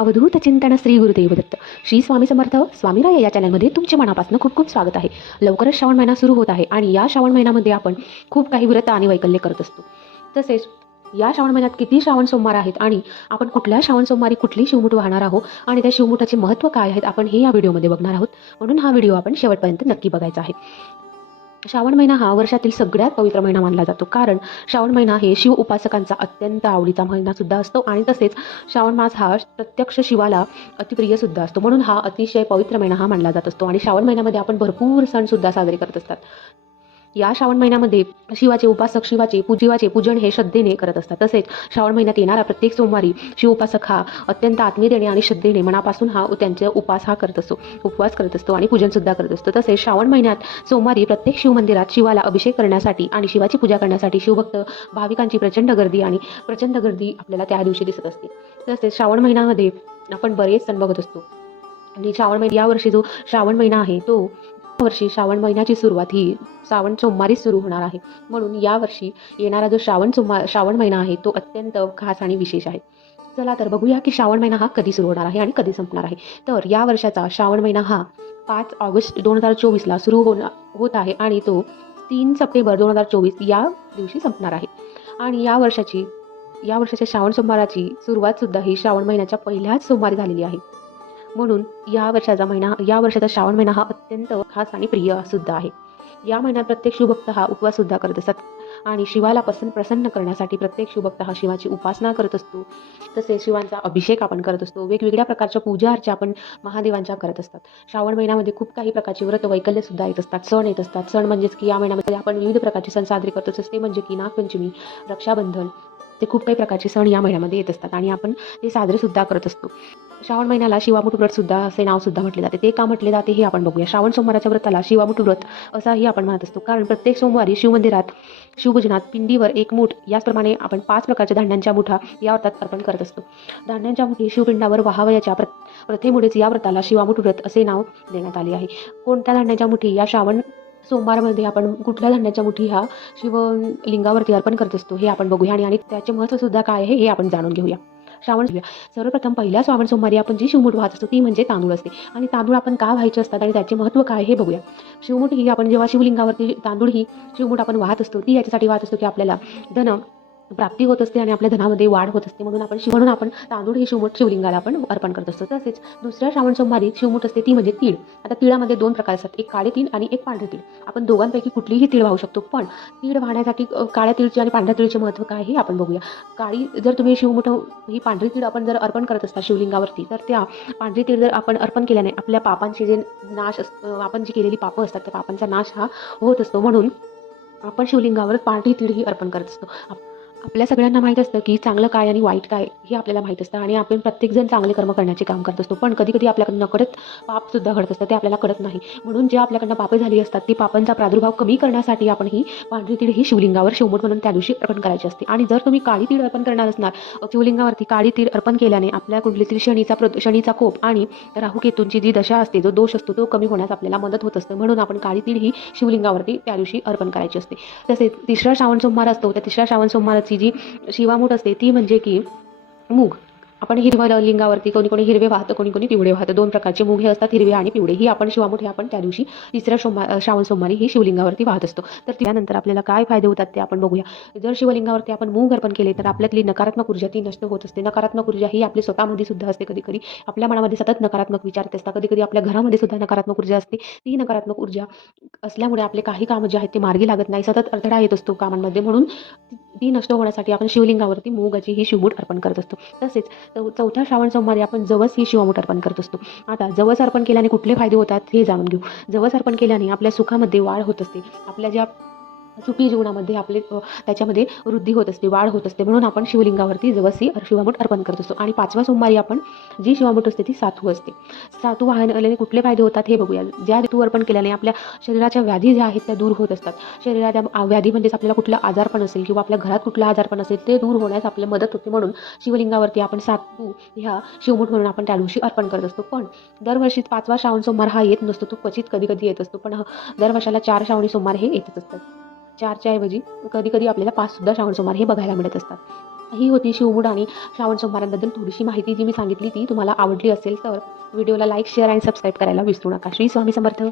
अवधूत चिंतन श्री गुरुदेव दत्त. श्री स्वामी समर्थ स्वामीराय या चॅनलमध्ये तुमचे मनापासून खूप खूप स्वागत आहे. लवकरच श्रावण महिना सुरू होत आहे आणि या श्रावण महिन्यामध्ये आपण खूप काही व्रत आणि वैकल्य करत असतो. तसेच या श्रावण महिन्यात किती श्रावण सोमवार आहेत आणि आपण कुठल्या श्रावण सोमवारी कुठली शिवमुठ वाहणार आहोत आणि त्या शिवमुठाचे महत्त्व काय आहेत आपण हे या व्हिडिओमध्ये बघणार आहोत. म्हणून हा व्हिडिओ आपण शेवटपर्यंत नक्की बघायचा आहे. श्रावण महिना हा वर्षातील सगळ्यात पवित्र महिना मानला जातो. कारण श्रावण महिना हे शिव उपासकांचा अत्यंत आवडीचा महिना सुद्धा असतो आणि तसेच श्रावण मास हा प्रत्यक्ष शिवाला अतिप्रिय सुद्धा असतो. म्हणून हा अतिशय पवित्र महिना हा मानला जात असतो. आणि श्रावण महिन्यामध्ये आपण भरपूर सण सुद्धा साजरे करत असतात. या श्रावण महिन्यामध्ये शिवाचे उपासक शिवाचे पूजिवाचे पूजन हे श्रद्धेने करत असतात. तसेच श्रावण महिन्यात येणारा प्रत्येक सोमवारी शिव उपासक हा अत्यंत आत्मीयतेने आणि श्रद्धेने मनापासून हा त्यांचे उपास हा करत असतो उपवास करत असतो आणि पूजन सुद्धा करत असतो. तसेच श्रावण महिन्यात सोमवारी प्रत्येक शिव मंदिरात शिवाला अभिषेक करण्यासाठी आणि शिवाची पूजा करण्यासाठी शिवभक्त भाविकांची प्रचंड गर्दी आणि प्रचंड गर्दी आपल्याला त्या दिवशी दिसत असते. तसेच श्रावण महिन्यामध्ये आपण बरेच सण बघत असतो. आणि श्रावण महिना यावर्षी जो श्रावण महिना आहे तो वर्षी श्रावण महिन्याची सुरुवात ही श्रावण सोमवारीच सुरू होणार आहे. म्हणून यावर्षी येणारा जो श्रावण सोमवार श्रावण महिना आहे तो अत्यंत खास आणि विशेष आहे. चला तर बघूया की श्रावण महिना हा कधी सुरू होणार आहे आणि कधी संपणार आहे. तर या वर्षाचा श्रावण महिना हा पाच ऑगस्ट दोन हजार चोवीसला सुरू होणार होत आहे आणि तो तीन सप्टेंबर दोन हजार चोवीस या दिवशी संपणार आहे. आणि या वर्षाची या वर्षाच्या श्रावण सोमवाराची सुरुवात सुद्धा ही श्रावण महिन्याच्या पहिल्याच सोमवारी झालेली आहे. म्हणून या वर्षाचा महिना या वर्षाचा श्रावण महिना हा अत्यंत खास आणि प्रिय सुद्धा आहे. या महिन्यात प्रत्येक शिवभक्त हा उपवास सुद्धा करत असतात आणि शिवाला पसंत प्रसन्न करण्यासाठी प्रत्येक शिवभक्त हा शिवाची उपासना करत असतो. तसेच शिवांचा अभिषेक आपण करत असतो. वेगवेगळ्या प्रकारच्या पूजा अर्चा आपण महादेवांच्या करत असतात. श्रावण महिन्यामध्ये खूप काही प्रकारचे व्रत वैकल्य सुद्धा येत असतात. सण येत असतात. सण म्हणजेच की या महिन्यामध्ये आपण विविध प्रकारचे सण साजरे करतो ते म्हणजे की नागपंचमी रक्षाबंधन ते खूप काही प्रकारचे सण या महिन्यामध्ये येत असतात आणि आपण ते साजरेसुद्धा करत असतो. श्रावण महिन्याला शिवामुठ व्रत असे नावसुद्धा म्हटले जाते. ते का म्हटले जाते हे आपण बघूया. श्रावण सोमवाराच्या व्रताला शिवामुठ व्रत असाही आपण म्हणत असतो. कारण प्रत्येक सोमवारी शिवमंदिरात शिवभोजनात पिंडीवर एक मूठ याचप्रमाणे आपण पाच प्रकारच्या धान्यांच्या मुठा या व्रतात अर्पण करत असतो. धान्यांच्या मुठी शिवपिंडावर वाहावयाच्या प्र प्रथेमुळेच या व्रताला शिवामुठ व्रत असे नाव देण्यात आले आहे. कोणत्या धान्याच्या मुठी या श्रावण सोमवारमध्ये आपण कुठल्या धान्याच्या मुठी ह्या शिवलिंगावरती अर्पण करत असतो हे आपण बघूया. आणि आणि त्याचे महत्त्वसुद्धा काय आहे हे आपण जाणून घेऊया. श्रावण सर्वप्रथम पहिल्या श्रावण सोमवारी आपण जी शिवमुठ वाहत असतो ती म्हणजे तांदूळ असते. आणि तांदूळ आपण का व्हायचे असतात आणि त्याचे महत्त्व काय हे बघूया. शिवमुठ ही आपण जेव्हा शिवलिंगावरती तांदूळ ही शिवमुठ आपण वाहत असतो ती याच्यासाठी वाहत असतो की आपल्याला धन प्राप्ती होत असते आणि आपल्या धनामध्ये वाढ होत असते. म्हणून आपण शिव म्हणून आपण तांदूळ ही शिवमूठ शिवलिंगाला आपण अर्पण करत असतो. तसेच दुसऱ्या श्रावण सोमवारी शिवमुठ असते ती म्हणजे तीळ. आता तिळामध्ये दोन प्रकार असतात. एक काळे तीळ आणि एक पांढरे तीळ. आपण दोघांपैकी कुठलीही तीळ वाहू शकतो. पण तीळ वाहण्यासाठी काळ्या तीळचे आणि पांढऱ्या तीळचे महत्त्व काय हे आपण बघूया. काळी जर तुम्ही शिवमुठ ही पांढरी तीळ आपण जर अर्पण करत असता शिवलिंगावरती तर त्या पांढरी तीळ जर आपण अर्पण केल्याने आपल्या पापांचे जे नाश आपण जी केलेली पापं असतात त्या पापांचा नाश हा होत असतो. म्हणून आपण शिवलिंगावर पांढरी तीळ ही अर्पण करत असतो. आपल्या सगळ्यांना माहीत असतं की चांगलं काय आणि वाईट काय हे आपल्याला माहीत असतं आणि आपण प्रत्येकजण चांगले कर्म करण्याचे काम करत असतो. पण कधी कधी आपल्याकडनं नकळत पापसुद्धा घडत असतं ते आपल्याला कळत नाही. म्हणून जे आपल्याकडनं पापं झाली असतात ती पापांचा प्रादुर्भाव कमी करण्यासाठी आपण ही पांढरी तीळ ही शिवलिंगावर शिवमूठ म्हणून त्या दिवशी अर्पण करायची असते. आणि जर तुम्ही काळी तीळ अर्पण करणार असणार शिवलिंगावरती काळी तीळ अर्पण केल्याने आपल्या कुंडलीतील शनीचा प्र शनीचा कोप आणि राहुकेतूंची जी दशा असते जो दोष असतो तो कमी होण्यास आपल्याला मदत होत असते. म्हणून आपण काळी तीळ ही शिवलिंगावरती त्या दिवशी अर्पण करायची असते. तसेच तिसरा श्रावण सोमवार असतो. त्या तिसऱ्या श्रावण सोमवाराची जी शिवामूठ असते ती म्हणजे की मूग. आपण हिरव्या लिंगावरती कोणी कोणी हिरवे वाहतं कोणी कोणी पिवळे वाहतं. दोन प्रकारचे मूग हे असतात हिरवे आणि पिवळे. ही आपण शिवामूठ हे आपण त्या दिवशी तिसऱ्या सोमवार श्रावण सोमवारी ही शिवलिंगावरती वाहत असतो. तर त्यानंतर आपल्याला काय फायदे होतात ते आपण बघूया. जर शिवलिंगावरती आपण मूग अर्पण केले तर आपल्यातली नकारात्मक ऊर्जा ती नष्ट होत असते. नकारात्मक ऊर्जा ही आपली स्वतःमध्ये सुद्धा असते कधी कधी आपल्या मनामध्ये सतत नकारात्मक विचार असतात. कधी कधी आपल्या घरामध्ये सुद्धा नकारात्मक ऊर्जा असते. ती नकारात्मक ऊर्जा असल्यामुळे आपले काही कामं जे आहेत ते मार्गी लागत नाही. सतत अडथळा येत असतो कामांमध्ये. म्हणून ती- नष्ट होण्यासाठी आपण शिवलिंगावरती मूगाची ही शिवमूठ अर्पण करत असतो. तसेच चौथ्या श्रावण सोमवारी आपण जवस ही शिवमूठ अर्पण करत असतो. आता जवस अर्पण केल्याने कुठले फायदे होतात हे जाणून घेऊ. जवस अर्पण केल्याने आपल्या सुखामध्ये वाढ होत असते. आपल्या ज्या सुखी जीवनामध्ये आपले त्याच्यामध्ये वृद्धी होत असते वाढ होत असते. म्हणून आपण शिवलिंगावरती जवसी शिवामूट शिवामूठ अर्पण करत असतो. आणि पाचव्या सोमवारी आपण जी शिवामूठ असते ती सातू असते. सातू वाहन कुठले फायदे होतात हे बघूया. ज्या ऋतू अर्पण केल्याने आपल्या शरीराच्या व्याधी ज्या आहेत त्या दूर होत असतात. शरीराच्या व्याधी म्हणजेच आपल्याला कुठला आजारपण असेल किंवा आपल्या घरात कुठलं आजारपण असेल ते दूर होण्यास आपल्याला मदत होते. म्हणून शिवलिंगावरती आपण सातू ह्या शिवमूठ म्हणून आपण त्या दिवशी अर्पण करत असतो. पण दरवर्षी पाचवा श्रावण सोमवार हा येत नसतो. तो क्वचित कधी कधी येत असतो. पण हा- दरवर्षाला चार श्रावणी सोमवार हे येतच असतात. चारच्या ऐवजी कधी कधी आपल्याला पाच सुद्धा श्रावण सोमवार हे बघायला मिळत असतात. ही होती शिवबुड आणि श्रावण सोमवारांबद्दल थोडीशी माहिती जी मी सांगितली ती तुम्हाला आवडली असेल तर व्हिडिओला लाईक शेअर आणि सबस्क्राईब करायला विसरू नका. श्री स्वामी समर्थ.